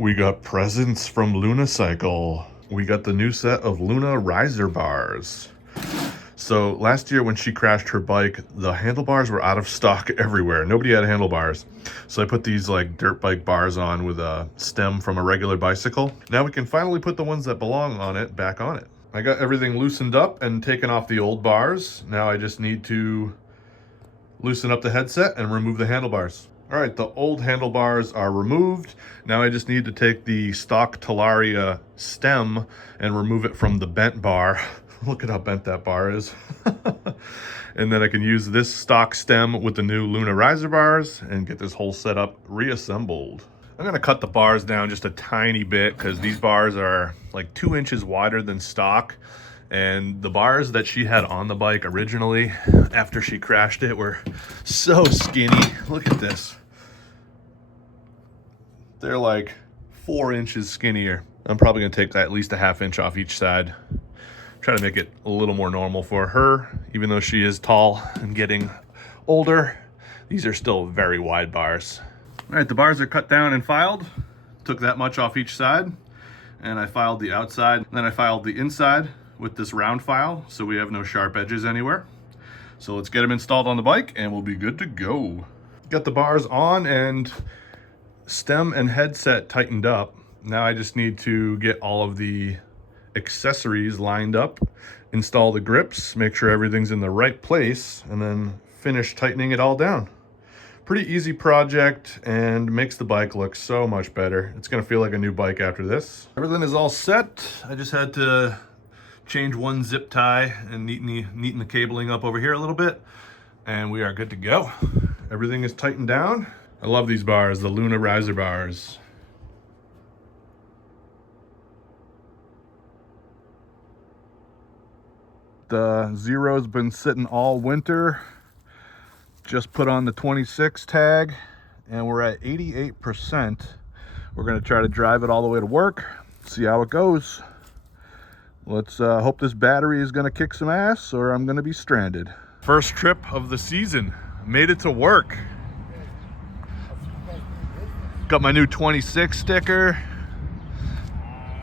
We got presents from Luna Cycle. We got the new set of Luna riser bars. So last year when she crashed her bike, the handlebars were out of stock everywhere. Nobody had handlebars. So I put these like dirt bike bars on with a stem from a regular bicycle. Now we can finally put the ones that belong on it back on it. I got everything loosened up and taken off the old bars. Now I just need to loosen up the headset and remove the handlebars. All right, the old handlebars are removed. Now I just need to take the stock Talaria stem and remove it from the bent bar. Look at how bent that bar is. And then I can use this stock stem with the new Luna riser bars and get this whole setup reassembled. I'm gonna cut the bars down just a tiny bit because these bars are like 2 inches wider than stock. And the bars that she had on the bike originally, after she crashed it, were so skinny. Look at this. They're like 4 inches skinnier. I'm probably gonna take at least a ½ inch off each side. Try to make it a little more normal for her, even though she is tall and getting older. These are still very wide bars. All right, the bars are cut down and filed. Took that much off each side. And I filed the outside. Then I filed the inside with this round file, so we have no sharp edges anywhere. So let's get them installed on the bike and we'll be good to go. Got the bars on and stem and headset tightened up. Now I just need to get all of the accessories lined up, install the grips, make sure everything's in the right place, and then finish tightening it all down. Pretty easy project and makes the bike look so much better. It's gonna feel like a new bike after this. Everything is all set. I just had to change one zip tie and neaten the cabling up over here a little bit, and we are good to go. Everything is tightened down. I love these bars, the Luna riser bars. The Zero's been sitting all winter. Just put on the 26 tag and we're at 88%. We're gonna try to drive it all the way to work, see how it goes. Let's hope this battery is gonna kick some ass or I'm gonna be stranded. First trip of the season, made it to work. Got my new 26 sticker.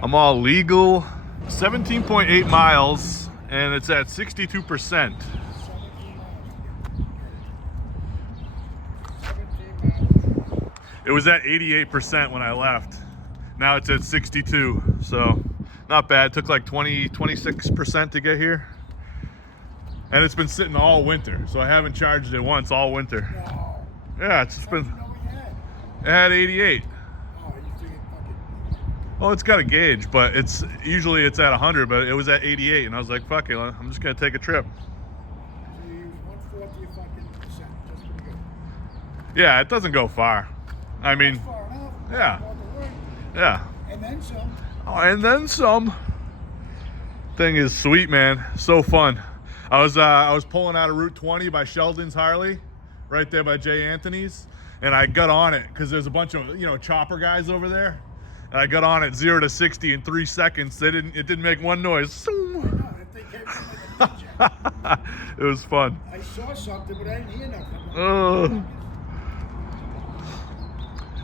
I'm all legal. 17.8 miles. And it's at 62%. It was at 88% when I left. Now it's at 62, so not bad. Took like 26% to get here. And it's been sitting all winter, so I haven't charged it once all winter. Yeah, it's just been, it had 88. Well, it's got a gauge, but it's usually it's at 100, but it was at 88, and I was like, fuck it, I'm just gonna take a trip. So you use 1/4 of fucking percent. That's pretty good. Yeah, it doesn't go far. I mean, That's far enough. yeah, yeah. And then some. Oh, and then some. Thing is sweet, man. So fun. I was pulling out of Route 20 by Sheldon's Harley, right there by Jay Anthony's, and I got on it because there's a bunch of chopper guys over there. And I got on at 0 to 60 in 3 seconds. It didn't make one noise. It was fun. I saw something, but I didn't hear nothing.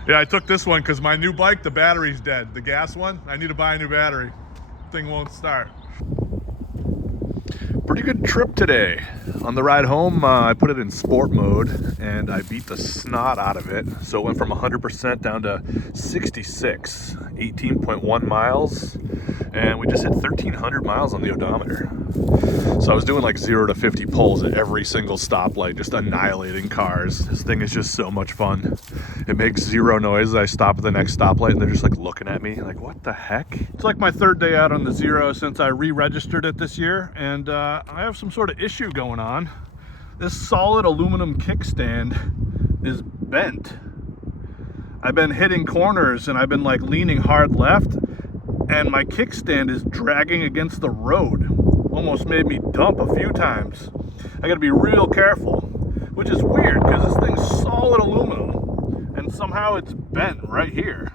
Yeah, I took this one because my new bike, the battery's dead. The gas one, I need to buy a new battery. Thing won't start. Pretty good trip today. On the ride home, I put it in sport mode and I beat the snot out of it. So it went from 100% down to 66, 18.1 miles. And we just hit 1,300 miles on the odometer. So I was doing like 0 to 50 pulls at every single stoplight, just annihilating cars. This thing is just so much fun. It makes zero noise. I stop at the next stoplight and they're just like looking at me like, what the heck? It's like my 3rd day out on the Zero since I re-registered it this year. And I have some sort of issue going on. This solid aluminum kickstand is bent. I've been hitting corners and I've been like leaning hard left and my kickstand is dragging against the road. Almost made me dump a few times. I gotta be real careful, which is weird because this thing's solid aluminum and somehow it's bent right here.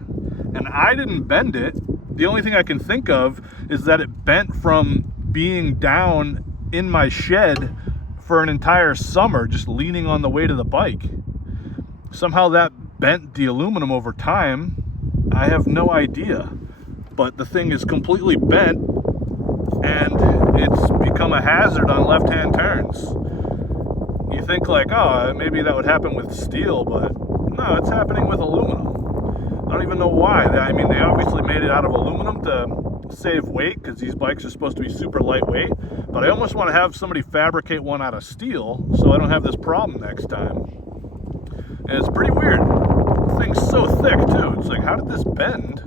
And I didn't bend it. The only thing I can think of is that it bent from being down in my shed for an entire summer, just leaning on the way to the bike. Somehow that bent the aluminum over time. I have no idea. But the thing is completely bent, and it's become a hazard on left-hand turns. You think like, oh, maybe that would happen with steel, but no, it's happening with aluminum. I don't even know why. I mean, they obviously made it out of aluminum to save weight, because these bikes are supposed to be super lightweight, but I almost want to have somebody fabricate one out of steel so I don't have this problem next time. And it's pretty weird. The thing's so thick too. It's like, how did this bend?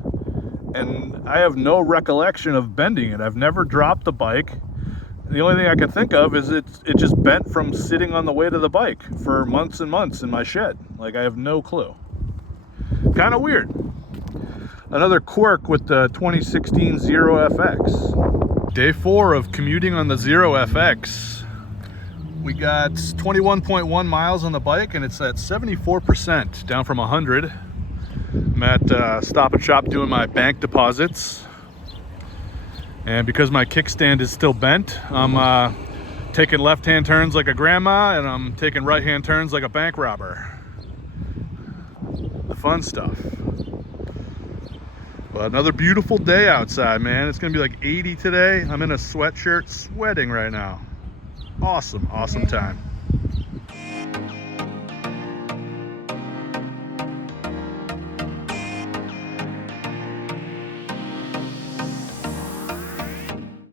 And I have no recollection of bending it. I've never dropped the bike. The only thing I can think of is it just bent from sitting on the weight of the bike for months and months in my shed. Like, I have no clue. Kind of weird. Another quirk with the 2016 Zero FX. Day 4 of commuting on the Zero FX. We got 21.1 miles on the bike, and it's at 74%, down from 100. I'm at Stop and Shop doing my bank deposits. And because my kickstand is still bent, I'm taking left-hand turns like a grandma, and I'm taking right-hand turns like a bank robber. The fun stuff. But another beautiful day outside, man. It's gonna be like 80 today. I'm in a sweatshirt, sweating right now. Awesome, awesome time.